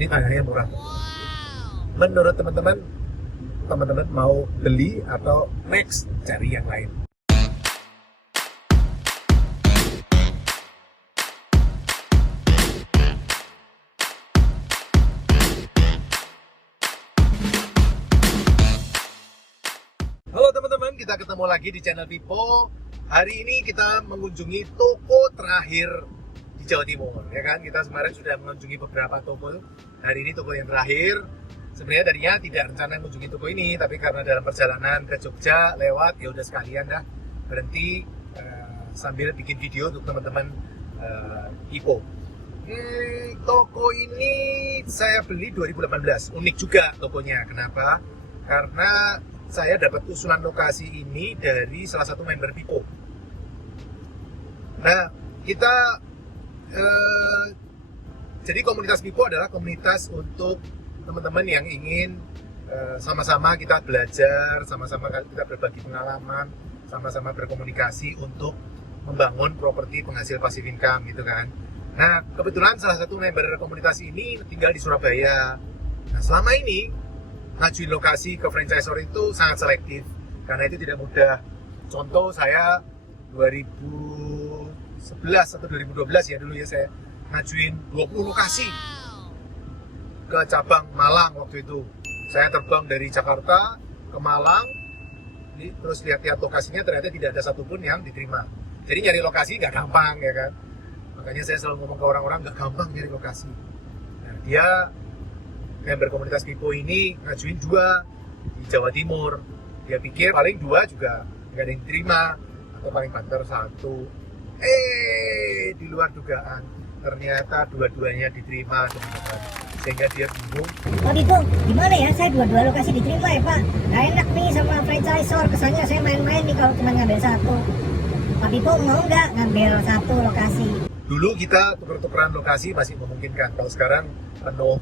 Ini harganya murah. Menurut teman-teman, teman-teman mau beli atau next cari yang lain? Halo teman-teman, kita ketemu lagi di channel Pipo. Hari ini kita mengunjungi toko terakhir di Jawa Timur, ya kan? Kita kemarin sudah mengunjungi beberapa toko. Hari ini toko yang terakhir. Sebenarnya tadinya tidak rencana mengunjungi toko ini, tapi karena dalam perjalanan ke Jogja lewat, ya udah sekalian dah berhenti sambil bikin video untuk teman-teman Pipo. Toko ini saya beli 2018, unik juga tokonya. Kenapa? Karena saya dapat usulan lokasi ini dari salah satu member Pipo. Nah, kita jadi komunitas Pipo adalah komunitas untuk teman-teman yang ingin sama-sama kita belajar, sama-sama kita berbagi pengalaman, sama-sama berkomunikasi untuk membangun properti penghasil passive income gitu kan. Nah, kebetulan salah satu member komunitas ini tinggal di Surabaya. Nah, selama ini ngajuin lokasi ke franchisor itu sangat selektif karena itu tidak mudah. Contoh saya 2011 atau 2012 ya dulu ya, saya ngajuin 20 lokasi ke cabang Malang waktu itu. Saya terbang dari Jakarta ke Malang, terus lihat-lihat lokasinya, ternyata tidak ada satupun yang diterima. Jadi nyari lokasi nggak gampang ya kan. Makanya saya selalu ngomong ke orang-orang nggak gampang nyari lokasi. Nah, dia member komunitas Pipo ini ngajuin 2 di Jawa Timur. Dia pikir paling 2 juga nggak ada yang diterima, atau paling banter 1. Di luar dugaan, ternyata dua-duanya diterima teman-teman. Sehingga dia bingung. Pak Pipo, gimana ya? Saya 2 lokasi diterima ya Pak. Nggak enak nih sama franchisor. Kesannya saya main-main nih kalau cuma ngambil 1. Pak Pipo mau nggak ngambil 1 lokasi? Dulu kita tuker-tukeran lokasi masih memungkinkan. Kalau sekarang penuh,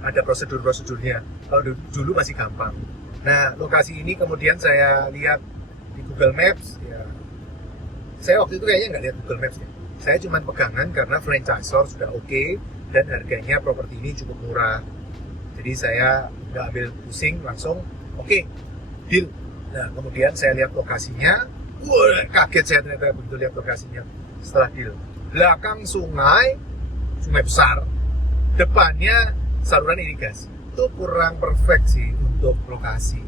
ada prosedur-prosedurnya. Kalau dulu masih gampang. Nah, lokasi ini kemudian saya lihat di Google Maps. Ya, saya waktu itu kayaknya nggak lihat Google Maps ya. Saya cuma pegangan karena franchisor sudah oke dan harganya properti ini cukup murah. Jadi saya nggak ambil pusing, langsung oke, deal. Nah, kemudian saya lihat lokasinya. Wah, kaget saya ternyata begitu lihat lokasinya setelah deal. Belakang sungai besar. Depannya saluran irigasi. Itu kurang perfect sih untuk lokasi.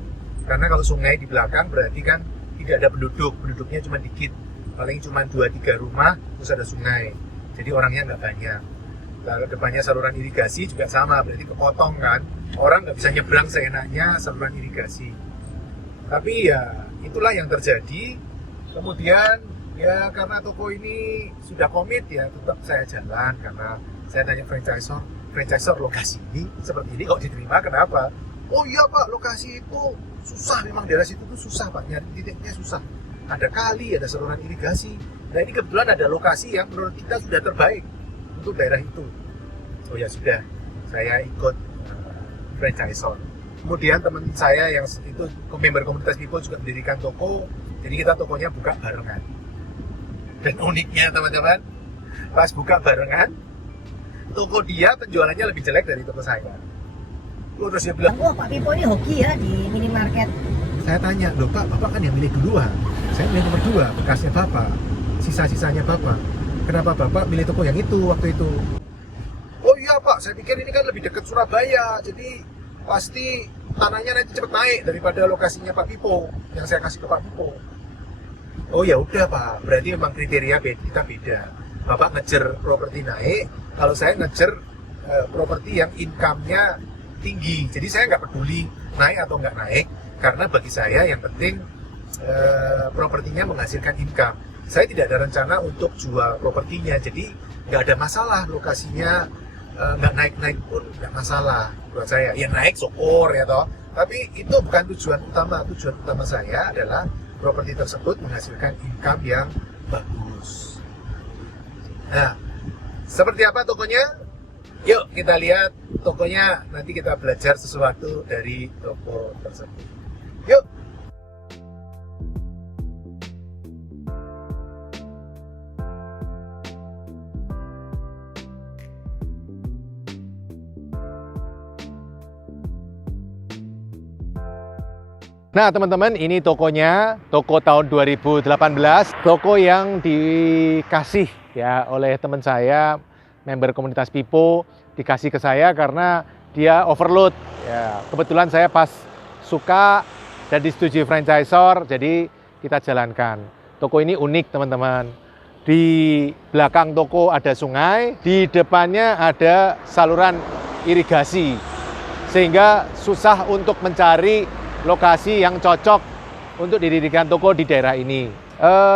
Karena kalau sungai di belakang berarti kan tidak ada penduduknya cuma dikit. Paling cuma 2-3 rumah, terus ada sungai. Jadi orangnya nggak banyak. Lalu depannya saluran irigasi juga sama, berarti kepotong kan. Orang nggak bisa nyebrang seenaknya saluran irigasi. Tapi ya itulah yang terjadi. Kemudian ya karena toko ini sudah komit ya tetap saya jalan, karena saya tanya franchisor lokasi ini seperti ini kok diterima, kenapa? Oh iya Pak, lokasi itu susah, memang daerah situ tuh susah Pak, nyari titiknya susah. Ada kali, ada saluran irigasi. Nah ini kebetulan ada lokasi yang menurut kita sudah terbaik untuk daerah itu. Oh ya sudah, saya ikut franchisor. Kemudian teman saya yang itu member komunitas Pipo juga mendirikan toko, jadi kita tokonya buka barengan. Dan uniknya teman-teman, pas buka barengan, toko dia penjualannya lebih jelek dari toko saya. Terus dia bilang, Wah Pak Pipo ini hoki ya di minimarket. saya tanya, loh Pak, Bapak kan yang milih duluan. Saya milih nomor 2, bekasnya Bapak, sisa-sisanya Bapak. Kenapa Bapak milih toko yang itu waktu itu? Oh iya Pak, saya pikir ini kan lebih dekat Surabaya, jadi pasti tanahnya nanti cepet naik daripada lokasinya Pak Pipo yang saya kasih ke Pak Pipo. Oh ya udah Pak, berarti memang kriteria kita beda. Bapak ngejar properti naik, kalau saya ngejar properti yang income-nya tinggi. Jadi saya nggak peduli naik atau nggak naik, karena bagi saya yang penting propertinya menghasilkan income. Saya tidak ada rencana untuk jual propertinya, jadi nggak ada masalah lokasinya nggak naik-naik pun nggak masalah buat saya. Ya naik syukur ya toh, tapi itu bukan tujuan utama. Tujuan utama saya adalah properti tersebut menghasilkan income yang bagus. Nah, seperti apa tokonya? Yuk kita lihat tokonya, nanti kita belajar sesuatu dari toko tersebut. Yuk! Nah teman-teman, ini tokonya, toko tahun 2018, toko yang dikasih ya oleh teman saya, member komunitas Pipo, dikasih ke saya karena dia overload. Ya, kebetulan saya pas suka dan disetujui franchisor, jadi kita jalankan. Toko ini unik teman-teman. Di belakang toko ada sungai, di depannya ada saluran irigasi, sehingga susah untuk mencari lokasi yang cocok untuk didirikan toko di daerah ini.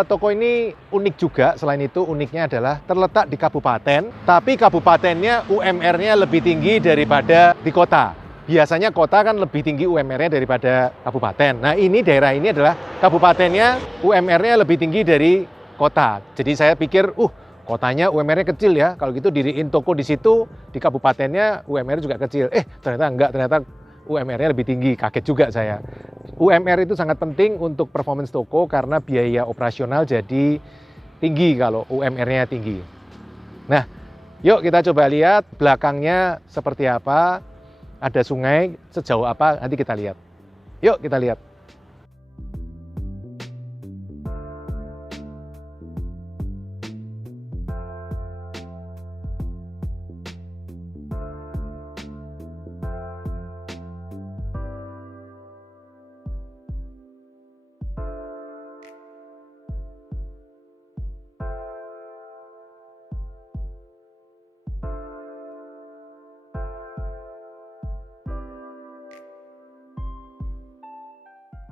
Toko ini unik juga, selain itu uniknya adalah terletak di kabupaten, tapi kabupatennya UMR-nya lebih tinggi daripada di kota. Biasanya kota kan lebih tinggi UMR-nya daripada kabupaten. Nah ini daerah ini adalah kabupatennya UMR-nya lebih tinggi dari kota. Jadi saya pikir, kotanya UMR-nya kecil ya, kalau gitu diriin toko di situ, di kabupatennya UMR-nya juga kecil. Ternyata enggak, ternyata UMR-nya lebih tinggi, kaget juga saya. UMR itu sangat penting untuk performance toko karena biaya operasional jadi tinggi kalau UMR-nya tinggi. Nah, yuk kita coba lihat belakangnya seperti apa, ada sungai, sejauh apa, nanti kita lihat. Yuk kita lihat.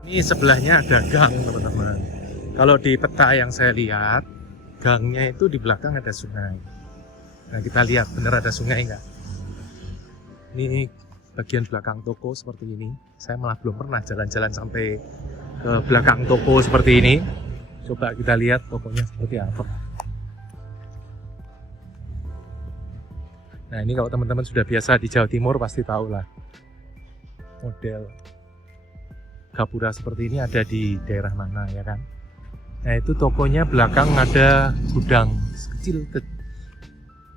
Ini sebelahnya ada gang teman-teman. Kalau di peta yang saya lihat, gangnya itu di belakang ada sungai. Nah kita lihat benar ada sungai nggak? Ini bagian belakang toko seperti ini. Saya malah belum pernah jalan-jalan sampai ke belakang toko seperti ini. Coba kita lihat tokonya seperti apa. Nah ini kalau teman-teman sudah biasa di Jawa Timur pasti tahu lah. Model gapura seperti ini ada di daerah mana ya kan? Nah itu tokonya belakang ada gudang kecil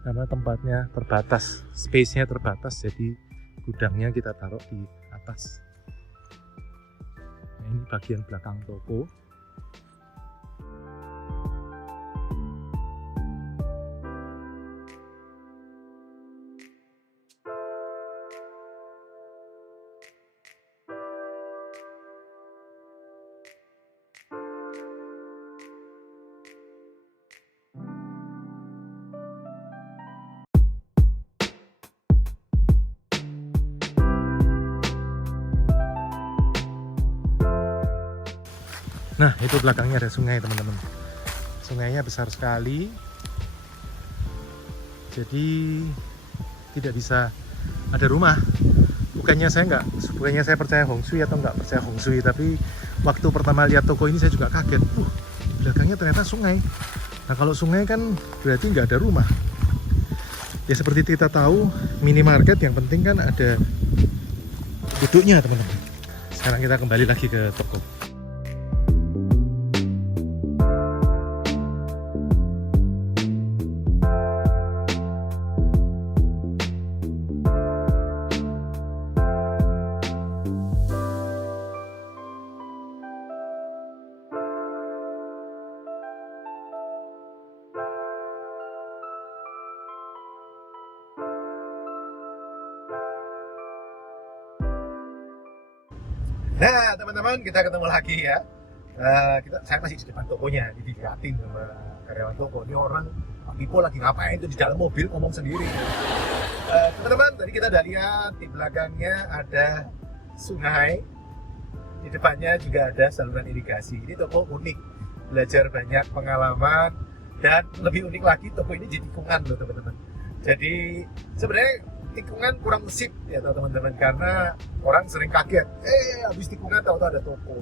karena tempatnya terbatas, space-nya terbatas, jadi gudangnya kita taruh di atas. Nah, ini bagian belakang toko. Nah itu belakangnya ada sungai teman-teman. Sungainya besar sekali, jadi tidak bisa ada rumah. Bukannya saya percaya Hong Shui atau nggak percaya Hong Shui, tapi waktu pertama lihat toko ini saya juga kaget. Belakangnya ternyata sungai. Nah kalau sungai kan berarti nggak ada rumah. Ya seperti kita tahu, minimarket yang penting kan ada duduknya teman-teman. Sekarang kita kembali lagi ke toko. Nah teman-teman, kita ketemu lagi ya. Saya masih di depan tokonya, dilihatin sama karyawan toko. Ini orang Pak Pipo lagi ngapain tuh di dalam mobil ngomong sendiri. Teman-teman, tadi kita udah lihat di belakangnya ada sungai, di depannya juga ada saluran irigasi. Ini toko unik, belajar banyak pengalaman, dan lebih unik lagi toko ini di tikungan loh teman-teman. Jadi sebenarnya tikungan kurang sip ya teman-teman, karena orang sering kaget, habis tikungan tahu-tahu ada toko.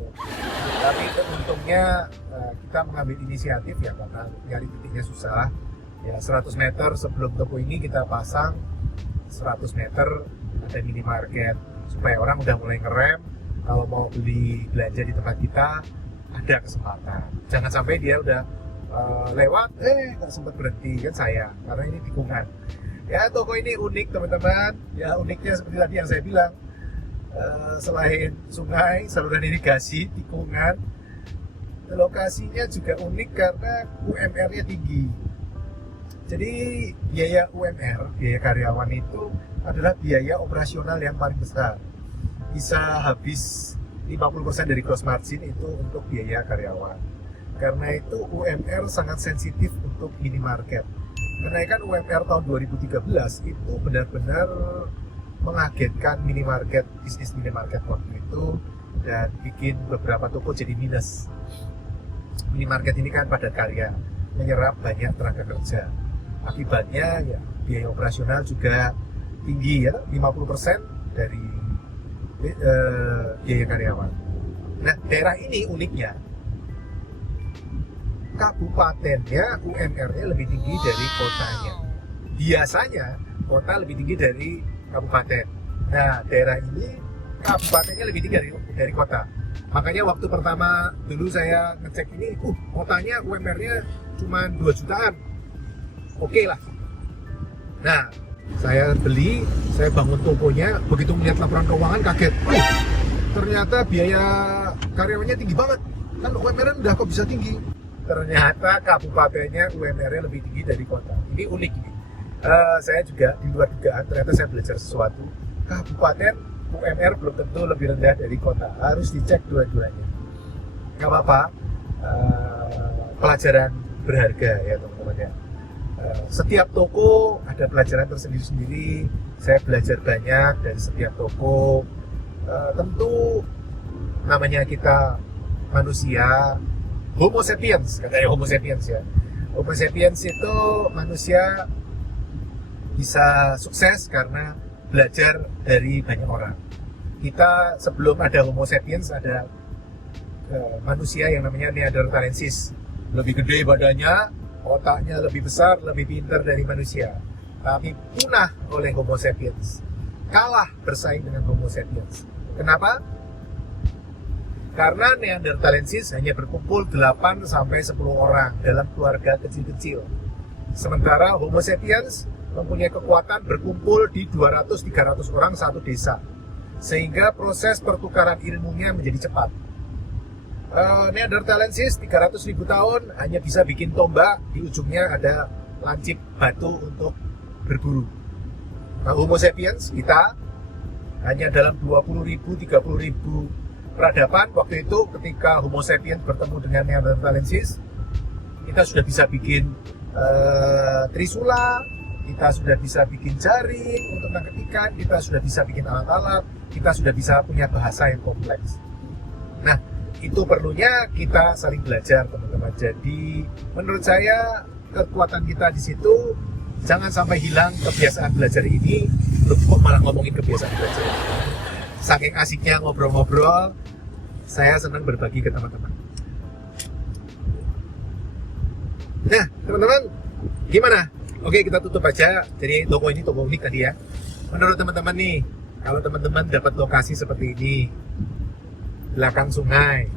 Tapi untungnya kita mengambil inisiatif ya, karena nyari titiknya susah. Ya 100 meter sebelum toko ini kita pasang 100 meter ada minimarket, supaya orang udah mulai ngerem kalau mau beli belanja di tempat kita ada kesempatan. Jangan sampai dia udah lewat nggak sempat berhenti, kan sayang, karena ini tikungan. Ya toko ini unik teman-teman. Ya uniknya seperti tadi yang saya bilang, selain sungai, saluran irigasi, tikungan, lokasinya juga unik karena UMR-nya tinggi. Jadi biaya UMR, biaya karyawan itu adalah biaya operasional yang paling besar. Bisa habis 50% dari gross margin itu untuk biaya karyawan. Karena itu UMR sangat sensitif untuk minimarket. Kenaikan UMR tahun 2013 itu benar-benar mengagetkan minimarket, bisnis minimarket waktu itu, dan bikin beberapa toko jadi minus. Minimarket ini kan padat karya, menyerap banyak tenaga kerja. Akibatnya ya biaya operasional juga tinggi ya, 50% dari biaya karyawan. Nah, daerah ini uniknya, kabupatennya UMR-nya lebih tinggi dari kotanya. Biasanya kota lebih tinggi dari kabupaten. Nah, daerah ini kabupatennya lebih tinggi dari kota. Makanya waktu pertama dulu saya ngecek ini, kotanya UMR-nya cuma 2 jutaan. Oke lah. Nah, saya beli, saya bangun tokonya, begitu melihat laporan keuangan kaget. Ternyata biaya karyawannya tinggi banget. Kan UMR-nya udah kok bisa tinggi. Ternyata kabupatennya UMR-nya lebih tinggi dari kota. Ini unik ini. Saya juga di luar dugaan, ternyata saya belajar sesuatu. Kabupaten UMR belum tentu lebih rendah dari kota. Harus dicek dua-duanya. Gak apa-apa. Pelajaran berharga ya teman-teman ya. Setiap toko ada pelajaran tersendiri-sendiri. Saya belajar banyak dari setiap toko. Tentu namanya kita manusia, Homo sapiens, katanya Homo sapiens ya. Homo sapiens itu manusia bisa sukses karena belajar dari banyak orang. Kita sebelum ada Homo sapiens ada manusia yang namanya Neanderthalensis. Lebih gede badannya, otaknya lebih besar, lebih pintar dari manusia. Tapi punah oleh Homo sapiens. Kalah bersaing dengan Homo sapiens. Kenapa? Karena Neanderthalensis hanya berkumpul 8-10 orang dalam keluarga kecil-kecil. Sementara Homo sapiens mempunyai kekuatan berkumpul di 200-300 orang satu desa. Sehingga proses pertukaran ilmunya menjadi cepat. Neanderthalensis 300.000 tahun hanya bisa bikin tombak, di ujungnya ada lancip batu untuk berburu. Nah, Homo sapiens kita hanya dalam 20.000, 30.000 peradaban waktu itu ketika Homo sapiens bertemu dengan Neanderthalensis, kita sudah bisa bikin trisula, kita sudah bisa bikin jaring untuk nangkep ikan, kita sudah bisa bikin alat-alat, kita sudah bisa punya bahasa yang kompleks. Nah, itu perlunya kita saling belajar teman-teman. Jadi menurut saya kekuatan kita di situ, jangan sampai hilang kebiasaan belajar ini. Loh, kok malah ngomongin kebiasaan belajar? Saking asiknya ngobrol-ngobrol, saya senang berbagi ke teman-teman. Nah, teman-teman, gimana? Oke, kita tutup aja. Jadi toko ini toko unik tadi ya. Menurut teman-teman nih, kalau teman-teman dapat lokasi seperti ini, belakang sungai,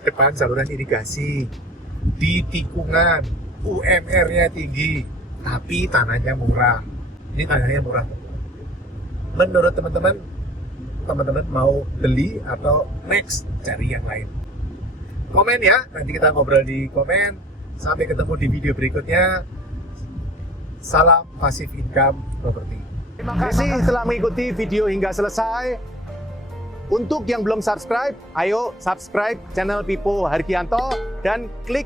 depan saluran irigasi, di tikungan, UMR-nya tinggi, tapi tanahnya murah. Ini tanahnya murah. Menurut teman-teman, teman-teman mau beli atau next cari yang lain? Komen ya, nanti kita ngobrol di komen. Sampai ketemu di video berikutnya. Salam Passive Income Property. Terima kasih telah mengikuti video hingga selesai. Untuk yang belum subscribe, ayo subscribe channel Pipo Hargianto dan klik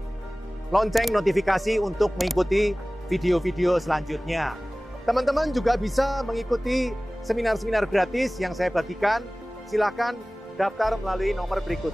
lonceng notifikasi untuk mengikuti video-video selanjutnya. Teman-teman juga bisa mengikuti seminar-seminar gratis yang saya bagikan. Silakan daftar melalui nomor berikut.